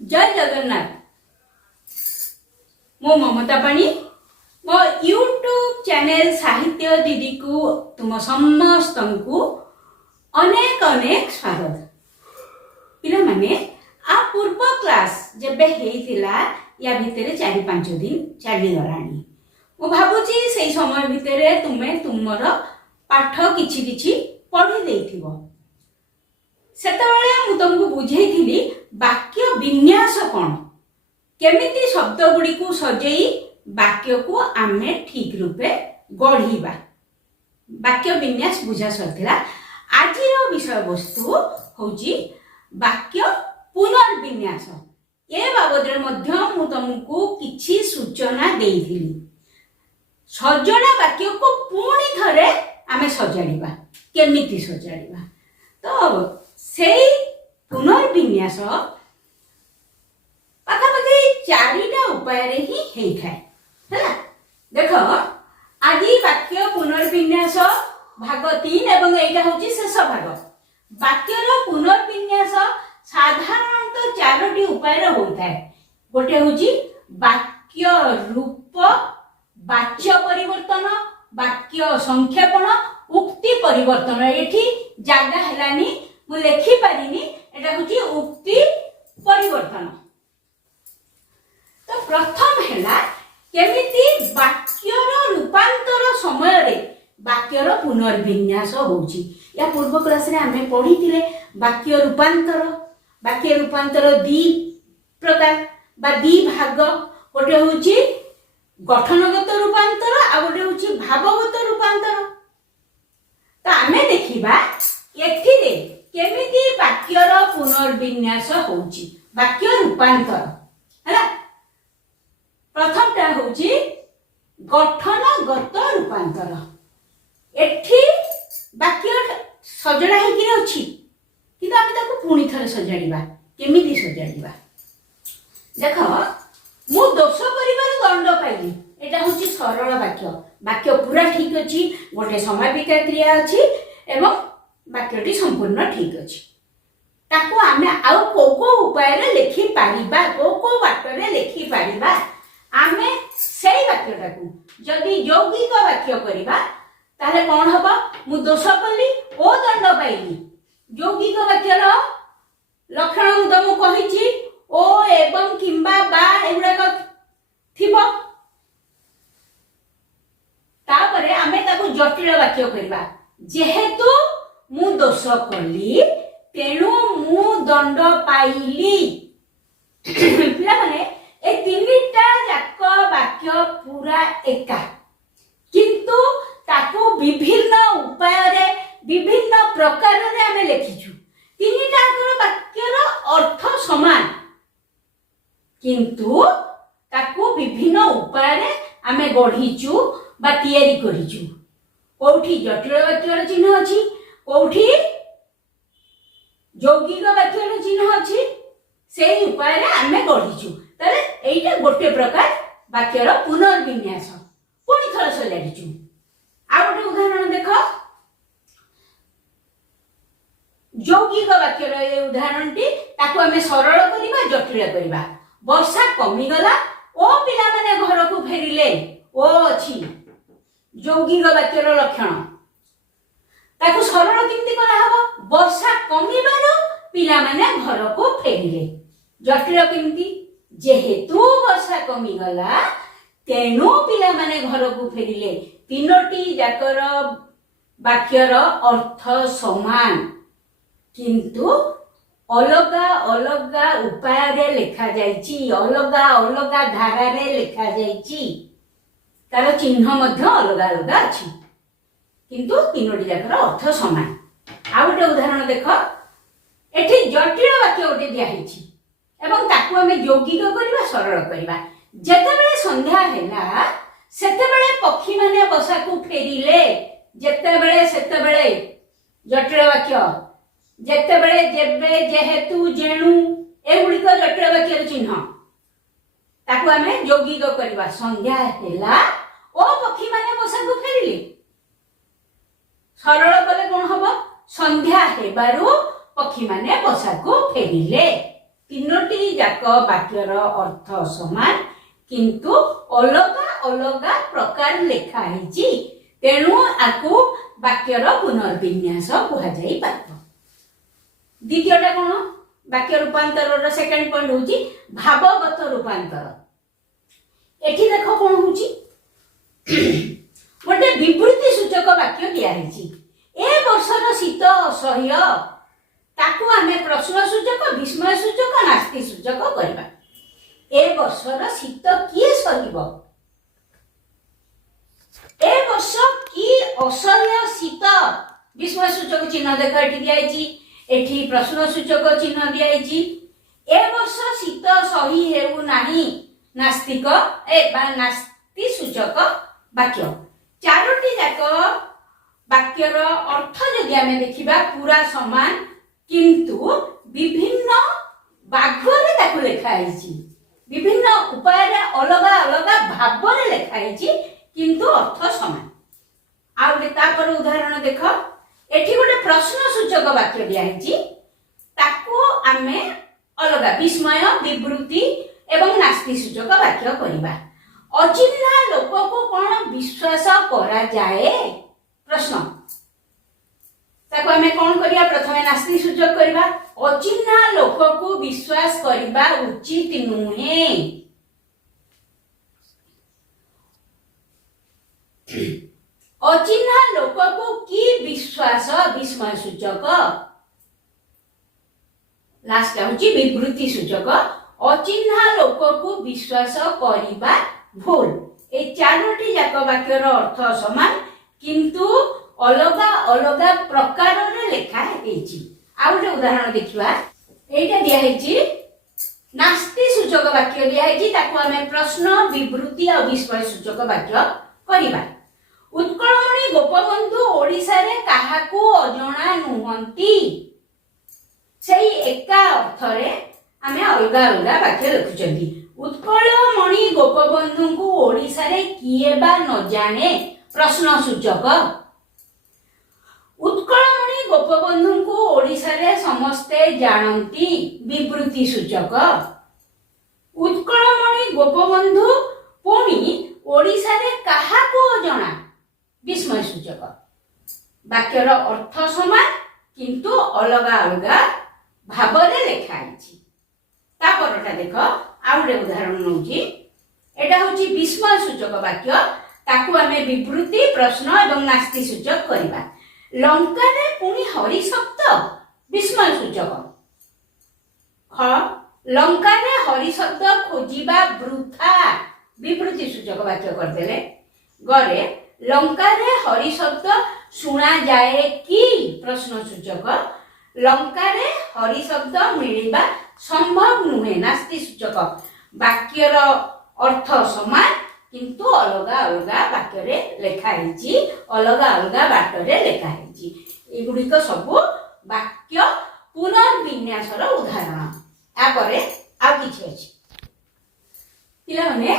जय जगन्नाथ। मो ममता पाणी मो यूट्यूब चैनल साहित्य दीदी को तुम समस्त को अनेक अनेक स्वागत। पिला माने आ पूर्व क्लास जेबे हेइतिला या भितरे 4-5 दिन चली गलानी। मो भाबुची से समय भितरे तुमे तुमर पाठ किछि किछि पढ़ी देथिबो। सेतबेले मु तुमको बुझेइथिली वाक्य विन्यास कोन, केमिति शब्द गुडी को सजेई वाक्य को आमे ठीक रूपे गढ़ीबा। वाक्य विन्यास बुझा सरथिला। आजिर विषय वस्तु होची वाक्य पुनर्विन्यास। ए बाबदरे मध्य मु तुमको किछि सूचना देइथिली। सजना वाक्य को पुणी थरे आमे सजाड़ीबा, केमिति सजाड़ीबा। तो सेई पुनर्विन्यास पाखापाखि 4टा उपाय रे ही हेई थाए हैला। देखो आदि वाक्य पुनर्विन्यास भाग 3 एवं एटा होची शेष भाग। वाक्यर पुनर्विन्यास साधारणतः 4टी उपाय रे होई थाए। गोटे होची वाक्य रूप, वाच्य परिवर्तन, वाक्य संक्षेपण, उक्ति परिवर्तन। एठी जागा हेलानी मु लेखि पारिनी, एटा होची उक्ति परिवर्तन। तो प्रथम हेला केमिति वाक्यर रूपांतर समय रे वाक्यर पुनर्विन्यास होची। या पूर्व क्लास रे हमें पढ़ीतिले वाक्य रूपांतर। वाक्य रूपांतर 2 प्रकार बा 2 भाग। गोटे होची गठनगत रूपांतर आ गोटे होची भावगत रूपांतर। तो आमे देखिबा एथिरे केमिति वाक्यर पुनर्विन्यास होची, वाक्य रूपांतर हैला। प्रथमटा होची गठनगत रूपांतर। एठी वाक्य सजड़ा हेकि अछि, किंतु आमे ताको पुणी थरे सजाड़ीबा। केमिति सजाड़ीबा देखो, मु दोष करिबार दंड पाइली। एटा होची सरल वाक्य। वाक्य पूरा ठीक अछि, गोटे समापिका क्रिया अछि एवं वाक्यटी संपूर्ण ठीक अछि। ताको आमे आउ को उपाय रे लिखि पारिबा, को वाक्य रे लिखि पारिबा। आमे सेई वाक्यटाकू जदि यौगिक वाक्य करिबा ताले कोन हबो? मु दोष कली ओ दंड पाइली। यौगिक वाक्यर लक्षण मु तुमको कहिछि ओ एवं किंबा बा एगुडा थिबो। तापरे आमे ताकू जटिल वाक्य करिबा। जेहेतु मु दोष कली तेणु मु दंड पाइली। पिला माने ए 3टा जाक वाक्य पूरा एका, किंतु ताकू विभिन्न उपाय रे विभिन्न प्रकार रे आमे लिखिछु। 3टा वाक्यर अर्थ समान, किंतु ताकू विभिन्न उपाय रे आमे गढ़ीछु बा तयारी करिछु। कोठी जटिल वाक्यर चिन्ह अछि, कोठी यौगिक वाक्यर चिन्ह अछि। सेई उपाय रे आमे गढ़ीछु। तले एइटा गोटे प्रकार वाक्यर पुनर्विन्यास। पुणी थर सजाड़ीछु। आ गोटे उदाहरण देखो, यौगिक वाक्यर ए उदाहरणटी ताकू आमे सरल करिबा, जटिल करिबा। वर्षा कमी गला ओ पिला माने घर को फेरिले। ओ अछि यौगिक वाक्यर लक्षण। ताकू सरल किंती करा हबो? वर्षा कमीबारो पिला माने घर को फेरिले। जटिल किंती? जेहेतु वर्षा कमी गला तेणु पिला माने घर को फेरिले। 3टी जाकर वाक्यर अर्थ समान, किंतु अलगा अलगा उपाय रे लिखा जाइछि, अलगा अलगा धारा रे लिखा जाइछि। तार चिन्ह मध्य अलगा अलगा अछि, किंतु 3टी जाकर अर्थ समान। आ गोटे उदाहरण देखो, एठी जटिल वाक्य गोटे दिया हिछि एवं ताकू हमें यौगिक करिबा, सरल करिबा। जेतेबेले संध्या हैला सेतेबेले पक्षी माने बसा को फेरिले। जेतेबेले सेतेबेले जटिल वाक्य। जेतेबेले, जेबे, जेहेतु, जेणु एगुडी को जटिल वाक्यर चिन्ह। ताकू हमें यौगिक करिबा। संध्या हैला ओ पक्षी माने बसा को फेरिले। सरल कले कोन हबो? संध्या हेबारु पक्षी माने बसा को फेरिले। तीनोटी जाक वाक्यर अर्थ समान किंतु अलगा अलगा प्रकार लेखा है तेणु आकु वाक्यर पुनर्विन्यास कह जाई पारबो। द्वितीयटा कोन वाक्य रूपांतर सेकंड पॉइंट होची भावगत रूपांतर। एठी देखो कोन होची गोटे विवृत्ति सूचक वाक्य दिया है ए वर्षर शीत असह्य ताकू आमे प्रश्न सूचक विस्मय सूचक नास्ति सूचक करबा। ए वर्षर शीत किए सहिब ए वर्ष की असह्य शीत विस्मय सूचक चिन्ह देख एठी दिया एठी प्रश्न सूचक चिन्ह दिया ए वर्ष शीत सही हेउ नाही नास्तिक नास्ति सूचक वाक्य। चारोटी जाक वाक्यर अर्थ जदि आमे देखिबा पूरा समान किंतु विभिन्न बाघरे ताकू लेखा है विभिन्न उपाय अलग अलग भाव रे लेखा है किंतु अर्थ समान। आउटे तापर उदाहरण देख एठी गोटे प्रश्न सूचक वाक्य दिया है ताकू आमे अलग विस्मय विवृत्ति एवं नास्ति सूचक वाक्य करिबा। अचिन्हा लोक को कौन विश्वास करा जाए प्रश्न ताको आमे कौन करिया प्रथमे नास्ति सूचक करिबा। अचिन्हा लोक को विश्वास करिबा उचित नुहे। अचिन्हा लोक को की विश्वास विस्मय सूचक लास्ट होची विवृत्ति सूचक। अचिन्हा लोक को विश्वास करिबा भूल। ए चारोटी जाक वाक्यर अर्थ समान किंतु अलगा अलगा प्रकार रे लेखा हेची। आ गोटे उदाहरण देखिबा एटा दिया हेची नास्ति सूचक वाक्य दिया हेची ताको हमें प्रश्न विवृत्ति और विस्मय सूचक वाक्य करिबा। उत्कलमणि गोपबंधु ओडिसा रे काहाकू अजणा नुहंती सेही एका अर्थ रे आमे अलगा अलगा वाक्य लिखुचंदी। उत्कलमणि गोपबंधु को ओडिसा रे किए बा न जाने प्रश्न सूचक। उत्कलमणि गोपबंधु को ओडिसा रे समस्ते जानती विवृत्ति सूचक। उत्कलमणि गोपबंधु पुणी ओडिसा रे काहाकू अजणा विस्मय सूचक। वाक्यर अर्थ समान किंतु अलग अलग भाव रे लेखा है। तापरटा देख आ गोटे उदाहरण नउची एटा होची विस्मय सूचक वाक्य ताकू आमे विवृत्ति प्रश्न एवं नास्ति सूचक करिबा। लंका रे पुणी हरि शब्द विस्मय सूचक। ख लंका रे हरि शब्द खोजिबा वृथा विवृत्ति सूचक वाक्य कर देले। गरे लंका रे हरि शब्द सुना जाए कि प्रश्न सूचक। लंका रे हरि शब्द मिलिबा संभव नुहे नास्ति सूचक। वाक्यर अर्थ समान किंतु अलग अलग वाक्य रे लेखा हेची अलग अलग बाट रे लेखा हेची। एगुडी को सब वाक्य पुनर्विन्यासर उदाहरण। आ परे आ किछि अछि पिला माने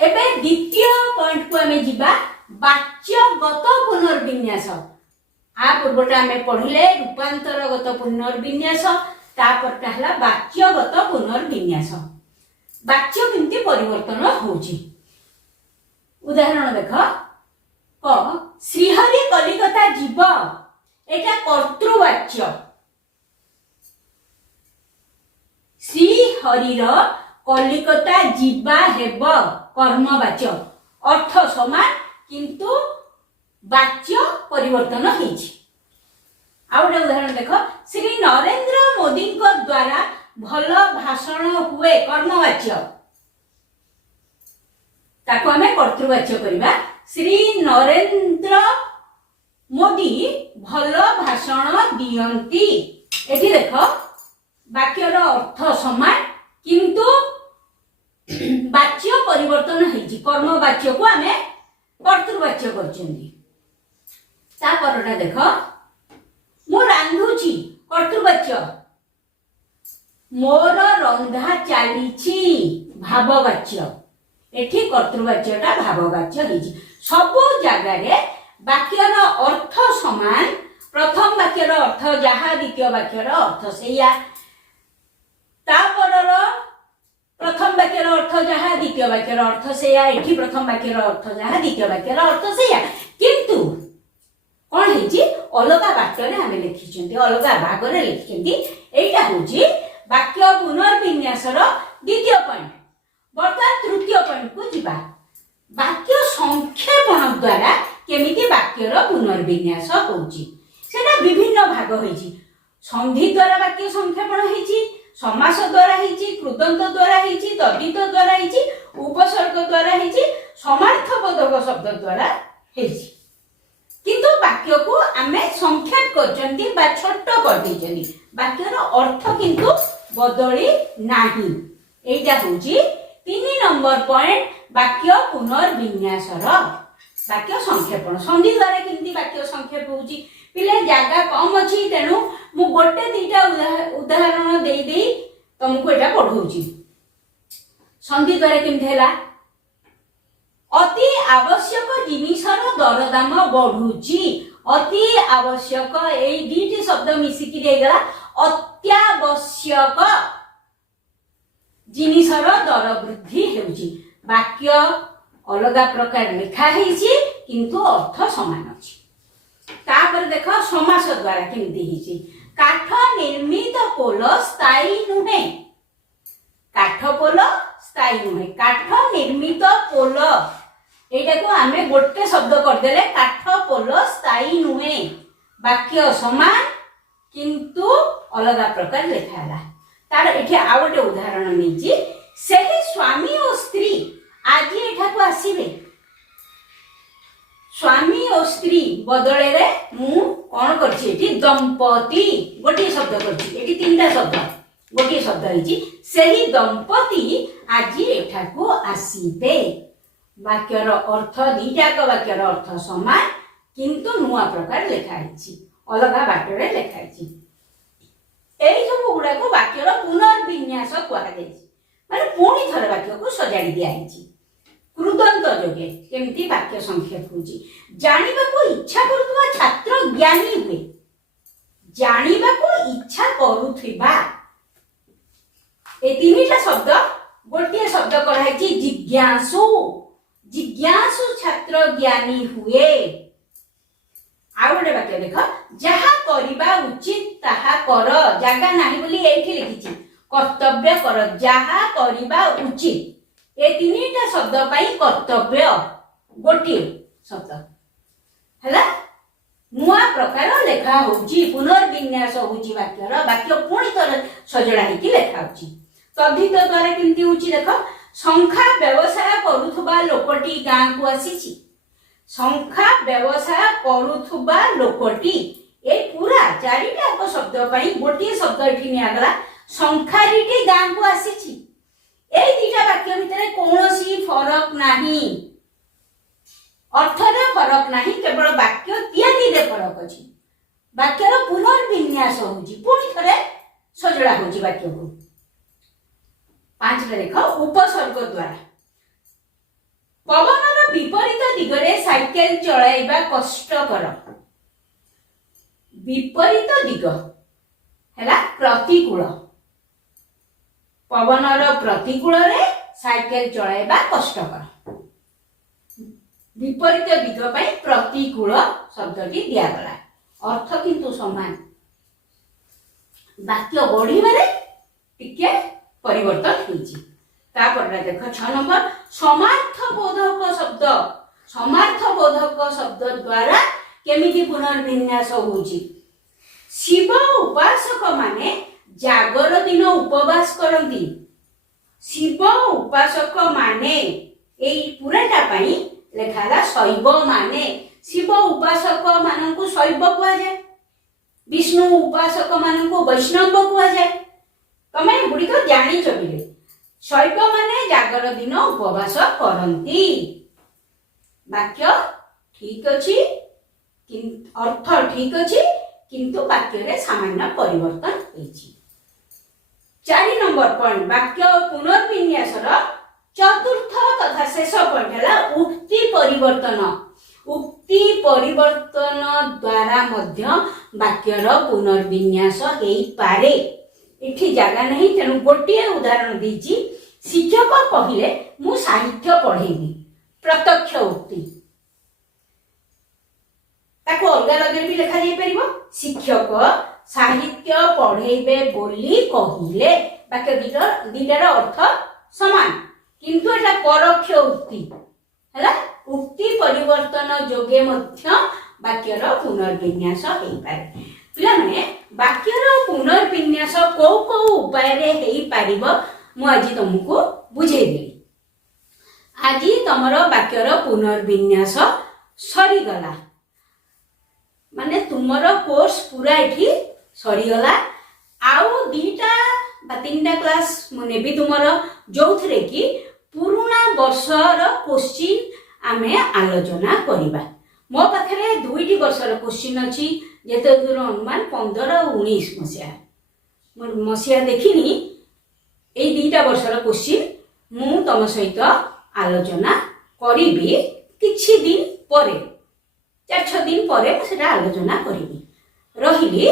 एबे द्वितीय पॉइंट को हमें जिबा वाच्यगत पुनर्विन्यास। आ पूर्वटा हमें पढ़िले रूपांतरगत पुनर्विन्यास तापर कहला वाच्यगत पुनर्विन्यास। वाच्य केमती परिवर्तन होची उदाहरण देख क श्रीहरि कलिकता जीव एटा कर्तृवाच्य। श्रीहरिर कलिकता जीवा हेब कर्मवाच्य अर्थ समान किंतु वाच्य परिवर्तन होईछि। आ गोटे उदाहरण देख श्री नरेंद्र मोदी द्वारा भल भाषण हुए कर्मवाच्य ताको हमें कर्तृवाच्य करिबा। श्री नरेंद्र मोदी भल भाषण दियंती। एठी देख वाक्यर अर्थ समान किंतु वाच्य परिवर्तन होईछि। कर्मवाच्य को हमें कर्तृवाच्य करछंती। ता परटा देख मु रांधुची कर्तृवाच्य। मोर रंधा चालीछि भाववाच्य। एठी कर्तृवाच्यटा भाववाच्य होईछि। सब जगह रे वाक्यर अर्थ समान। प्रथम वाक्यर अर्थ जहा द्वितीय वाक्यर अर्थ सेया तापर प्रथम वाक्यर अर्थ जहाँ द्वितीय वाक्यर अर्थ सेया एठी प्रथम वाक्यर अर्थ जहाँ द्वितीय वाक्यर अर्थ सेया किंतु कौन है अलग वाक्य आम लिखी अलग भाग में लिखी एटा हूँ वाक्य पुनर्विन्यास द्वितीय पॉइंट। बर्तमान तृतीय पॉइंट को जीवा वाक्य संक्षेपण द्वारा केमिति वाक्यर पुनर्विन्यास होउची सेटा विभिन्न भाग होईची। संधि द्वारा वाक्य संक्षेपण होईची, समास द्वारा होईची, कृदंत द्वारा होईची, तद्धित द्वारा होईची, उपसर्ग द्वारा होईची, समार्थबोधक शब्द द्वारा होईची। किंतु वाक्य को आमे संक्षेप करचंती बा छोट कर देचंती वाक्यर अर्थ किंतु बदली नाही। एटा होची 3 नंबर पॉइंट वाक्य पुनर्विन्यासर वाक्य संक्षेपण। संधि द्वारा किंती वाक्य संक्षेप होची पिले जागा कम अछि तेनु मु गोटे दीटा उदाहरण देई देई तुमको एटा पढौची। संधि द्वारा किंती हैला अति आवश्यक जिनिसर दरदाम बढ़ुची। अति आवश्यक एई दीटी शब्द मिसिकी देगला अत्यावश्यक जिनिसर दर वृद्धि हेउची। वाक्य अलग प्रकार लिखा हेची किंतु अर्थ समान अछि। तापर देख समास द्वारा केमती हेची काठ निर्मित पोल स्थायी नुहे। काठ पोल स्थायी नुहे काठ निर्मित पोल एटा को आमे गोटे शब्द कर देले काठ पोल स्थायी नुहे। वाक्य समान किंतु अलग प्रकार लिखाला। तार एठी आ गोटे उदाहरण नेची सेही स्वामी और स्त्री आज एठा को आसीबे। स्वामी और स्त्री बदले रे मु कोन करछि एठी दंपति गोटे शब्द करछि। एठी तीनटा शब्द गोटे शब्द हिची सेही दंपति आज एठा को आसीबे। वाक्यर अर्थ दीटाक वाक्यर अर्थ समान किंतु नुआ प्रकार लिखा हिची अलग वाक्य रे लिखा हिची। एई सब गुडा को वाक्यर पुनर्विन्यास कहा जायछि माने पुणी थरे वाक्य को सजाडी दिया हिची। कृदंत जोगे केमती वाक्य संक्षेप होची जानिबा को इच्छा करूथबा छात्र ज्ञानी हुए। जानिबा को इच्छा करूथबा ए तीनटा शब्द गोटे शब्द कराइछि जिज्ञासु। जिज्ञासु छात्र ज्ञानी हुए। आ गोटे वाक्य देख जहा करिबा उचित ताहा कर। जागा नाही बोली एठी लिखिछि कर्तव्य कर जहा करिबा उचित। ए तीनटा शब्द पाई कर्तव्य गोटे शब्द हैला नुआ प्रकार लेखा होची। पुनर्विन्यास होची वाक्यर वाक्य पुणी थरे सजडा हेकी लेखा होची। तद्धित द्वारा केमती होची देख संख्या व्यवसाय करूथबा लोकटी गां को आसीछि। संख्या व्यवसाय करूथबा लोकटी ए पूरा चारिटा को शब्द पाई गोटे शब्द एठी नियागला संख्यारीटी गां को आसीछि। ए दीटा वाक्य भितरे कोनोसी फरक नाही अर्थरे फरक नाही केवल वाक्य तियारी रे फरक अछि। वाक्यर पुनर्विन्यास होची पुणी थरे सजडा होची वाक्य को। 5 रे देख उपसर्ग द्वारा पवनर विपरीत दिगरे साइकेल चलाइबा कष्टकर। विपरीत दिग हैला प्रतिकूल। पवनर प्रतिकूल रे साइकेल चलाइबा कष्टकर। विपरीत दिग पई प्रतिकूल शब्दटी दिया गला अर्थ किंतु समान। वाक्य बढ़िबारे टिके परिवर्तन होईची। तापर देख 6 नंबर समार्थबोधक शब्द। समार्थबोधक शब्द द्वारा केमिति पुनर्विन्यास होउची। शिव उपासक माने जागर दिन उपवास करंती। शिव उपासक माने एई पुराटा पई लेखाला शैव माने। शिव उपासक माननकु शैव कुआ जाय। विष्णु उपासक माननकु वैष्णव कुआ जाय। तमे गुडी को जानि चबिले शैव माने जागर दिन उपवास करंती। वाक्य ठीक अछि अर्थ ठीक अछि किंतु वाक्य रे सामान्य परिवर्तन होईछि। 4 नंबर पॉइंट वाक्य पुनर्विन्यासर चतुर्थ तथा शेष पॉइंट हैला उक्ति परिवर्तन। उक्ति परिवर्तन द्वारा मध्य वाक्यर पुनर्विन्यास हेई पारे। एठी जगह नहीं तेणु गोटे उदाहरण दीची शिक्षक कहले मु साहित्य पढ़ेबी प्रत्यक्ष उक्ति ताको अलग अलग भी लिखा जाई परिबो शिक्षक साहित्य पढ़ेबे बोली कहिले वाक्य दीटार अर्थ समान किंतु एटा परोक्ष उक्ति हैला उक्ति परिवर्तन जोगे मध्य वाक्यर पुनर्विन्यास हेई पारे पिला माने वाक्यर पुनर्विन्यास को उपाय रे हेई पारिबो मु आज तुमको बुझेई देली आज तमर वाक्यर पुनर्विन्यास सरी गला माने तुमर कोर्स पूरा एठी सरी गला आउ दीटा बा तीनटा क्लास मु नेबी तुमर जोथरे की पुराना वर्षर क्वेश्चन आमे आलोचना करिबा मो पाखरे दुईटी वर्षर क्वेश्चन अछि जेते दूर अनुमान 15 और 19 मसिया देखिनी ए दीटा वर्षर क्वेश्चन मु तम सहित आलोचना करिबी किछि दिन परे 4-6 दिन परे सेटा आलोचना करिबी रहिली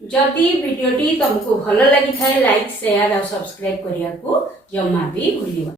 जदि वीडियोटी तुमको भल लगी थाए लाइक शेयर और सब्सक्राइब करिया को जमा भी भूलिबा।